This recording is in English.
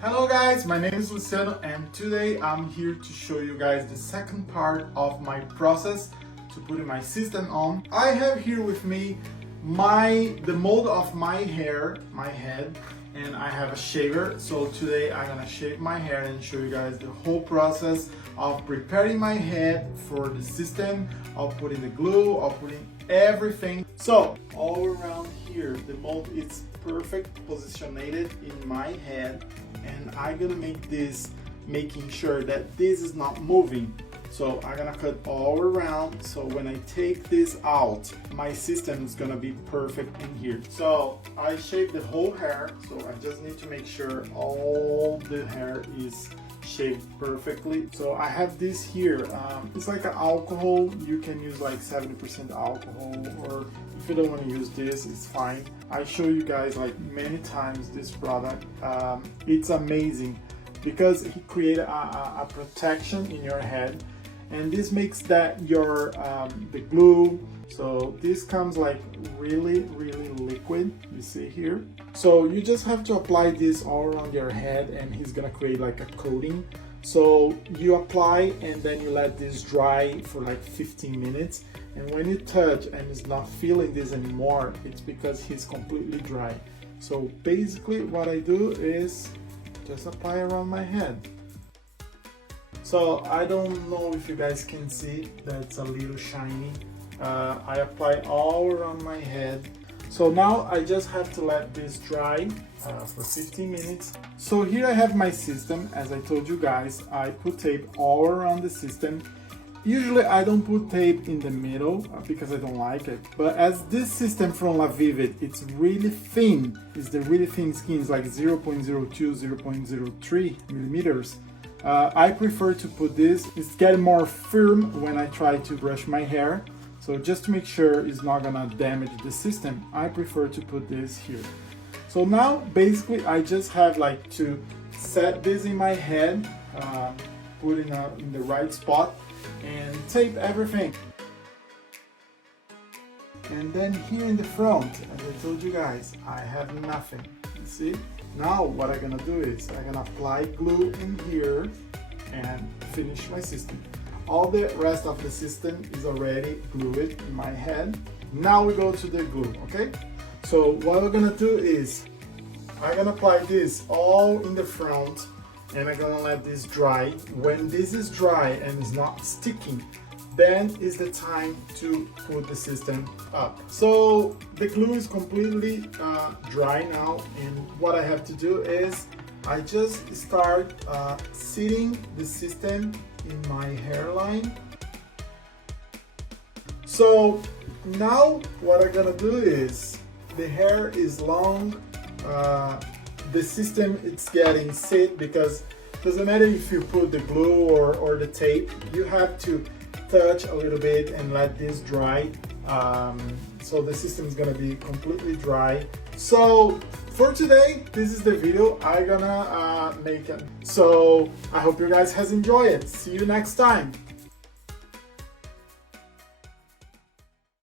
Hello guys, my name is Luciano and today I'm here to show you guys the second part of my process to putting my system on. I have here with me the mold of my hair, my head, and I have a shaver. So today I'm gonna shave my hair and show you guys the whole process of preparing my head for the system, of putting the glue, of putting everything. So all around here the mold is perfect positioned in my head, and I'm gonna make this making sure that this is not moving. So I'm gonna cut all around, so when I take this out my system is gonna be perfect in here. So I shaved the whole hair, so I just need to make sure all the hair is shaved perfectly. So I have this here, it's like an alcohol. You can use like 70% alcohol, or if you don't want to use this, it's fine. I show you guys like many times this product. It's amazing because it creates a protection in your head, and this makes that your the glue. So this comes like really liquid, you see here. So you just have to apply this all around your head, and he's gonna create like a coating. So you apply and then you let this dry for like 15 minutes, and when you touch and it's not feeling this anymore, it's because he's completely dry. So basically what I do is just apply around my head. So I don't know if you guys can see that's a little shiny. I apply all around my head. So now I just have to let this dry for 15 minutes. So here I have my system. As I told you guys, I put tape all around the system. Usually I don't put tape in the middle because I don't like it. But as this system from LaVivid, it's really thin. It's the really thin skin, it's like 0.02, 0.03 millimeters. I prefer to put this. It's getting more firm when I try to brush my hair. So just to make sure it's not gonna damage the system, I prefer to put this here. So now basically I just have like to set this in my head, put it in the right spot, and tape everything. And then here in the front, as I told you guys, I have nothing. You see? Now what I'm gonna do is I'm gonna apply glue in here and finish my system. All the rest of the system is already glued in my head. Now we go to the glue, okay? So what we're gonna do is I'm gonna apply this all in the front, and I'm gonna let this dry. When this is dry and it's not sticking, then is the time to put the system up. So the glue is completely dry now, and what I have to do is I just start seating the system in my hairline. So now what I'm gonna do is the hair is long, the system it's getting set, because it doesn't matter if you put the glue or the tape, you have to touch a little bit and let this dry. So the system is gonna be completely dry. So for today, this is the video I'm gonna make it. So I hope you guys has enjoyed it. See you next time.